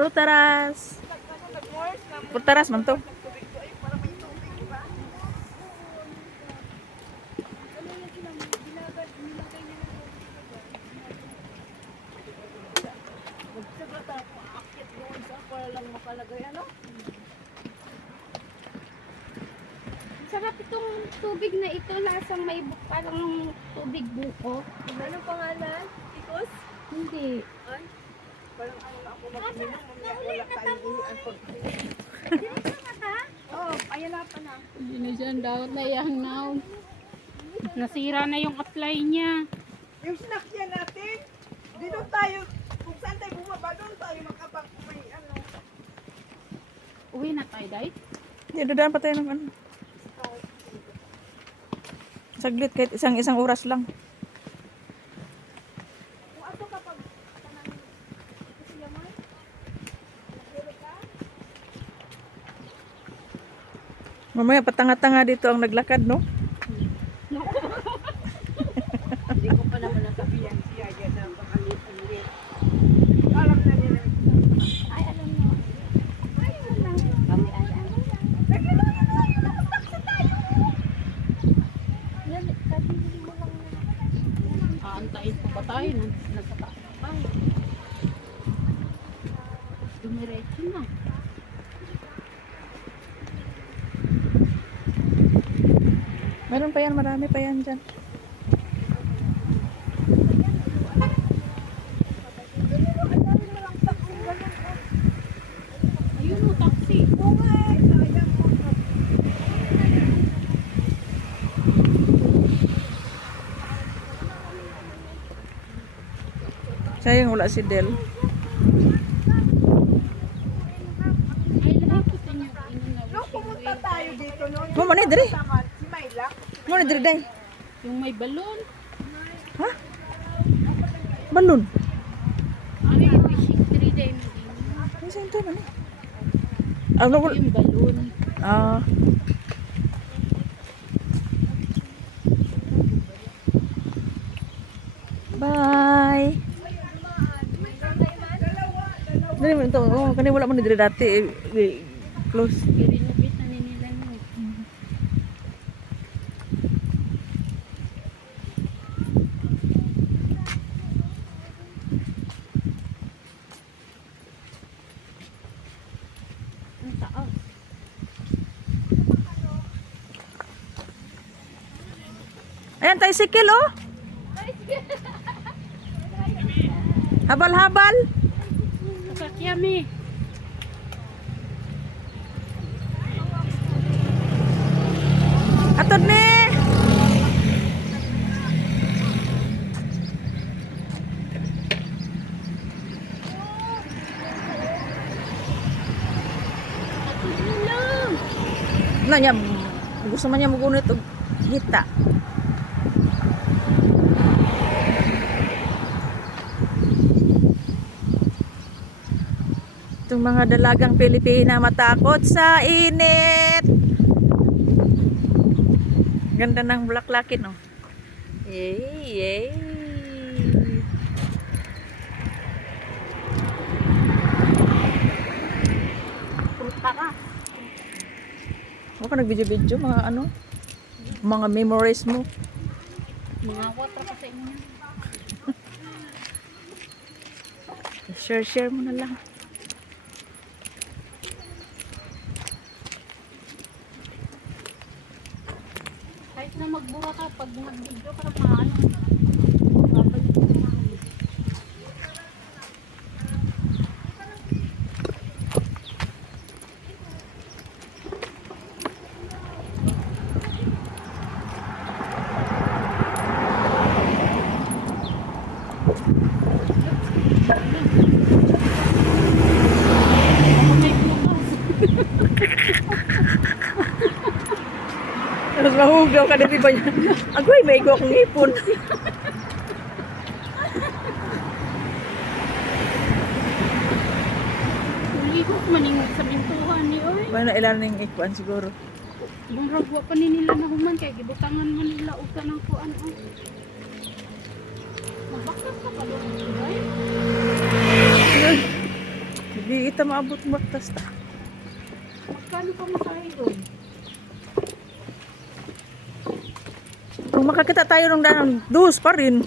Purtaras. Purtaras man to. Sarap itong tubig na ito, lasang may parang tubig buko. Anong pangalan? Tikos? Hindi. Ay, parang ano na ako mag-minum. Wala tayong inian po. Oo, ayan na pa na. Hindi na siya dapat na iyang now. Nasira na yung apply niya. Yung sinakyan natin, dito tayo, kung saan tayo bumaba, doon tayo makabang may ano. Uwi na tayo, Day. Dadaan pa tayo ng ano. Saglit, kahit isang oras lang. Kung ato kapag kanang siya mo, nagduro ka, Mamaya patanga-tanga dito ang naglakad, no? hindi ko pa naman nasabihan siya yan na makalit-ulit. Alam na nila. Ay, alam mo. Ay, wala. Kami ay ano. Kabili mo lang na. Aantayin pa ba tayo? Nagpataas pa tayo. Dumiretso na. Meron pa yan, marami pa yan dyan. Ayun o, taxi. Sayang wala si Del. Ay, lahat ko sa inyo. Ininaw. Nung pumunta tayo dito noon, Mo man dire. sama si Mayla. Mo na dire day. Yung may balon. Ha? Balon. Ano yung wishing tree day mo din? Ay, saan to man eh? Ano ko? Yung balon. Ah. Bye. Dali mo ito. Oh, kani wala mo ni dire dati. Close. I-renovate na nila no. Ang taas. Ayan, tricycle oh. Habal-habal. Sasakyan eh. Atod ni. Tulong! Na niya gusto man niya magunit og hita. Itong mga dalagang Pilipina matakot sa init. Ganda ng bulaklakin, no? Yay, yay. Pruta ka. Ako nag-video-video, mga ano? Mga memories mo. Mga water pa sa inyo. Share mo na lang. Kahit na magbura ka, pag nag-video ka na paano. Babalik ka na. Ako may bukas. Tapos mahugaw ka na ba niya? Agoy, may go akong ipon. Ulikot maningog sa bintuhan ni oy. Ba na ilan ng ikuan siguro. Bang ragwa pa ni nila na human kay gibutangan man nila og kanang kuan oh. Mabakas ka pa doon, ay. Hindi ito ta maabot baktas ta. Magkano pa masahe doon? Kung makakita tayo ng danang, dus pa rin.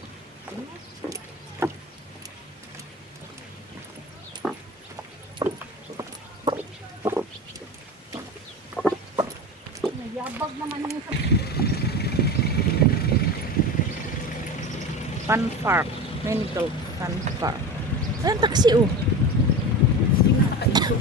Nagyabag naman yung sa... Fun Park. Medical Fun Park. Ayan, taxi oh. Pinakaiso.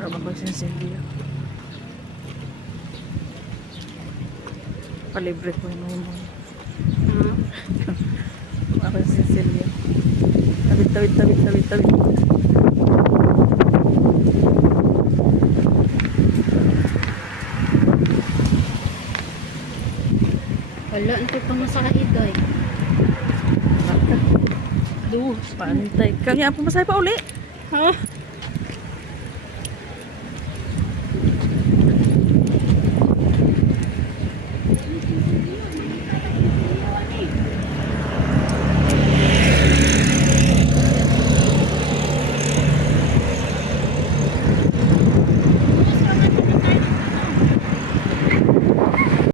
Rama ko sinsilyo. Palibre ko yung mo. Ako sinsilyo. Tawid. Wala, ito pang masahe doy. Dus, paantay. Kanya po masaya pa uli. Ha?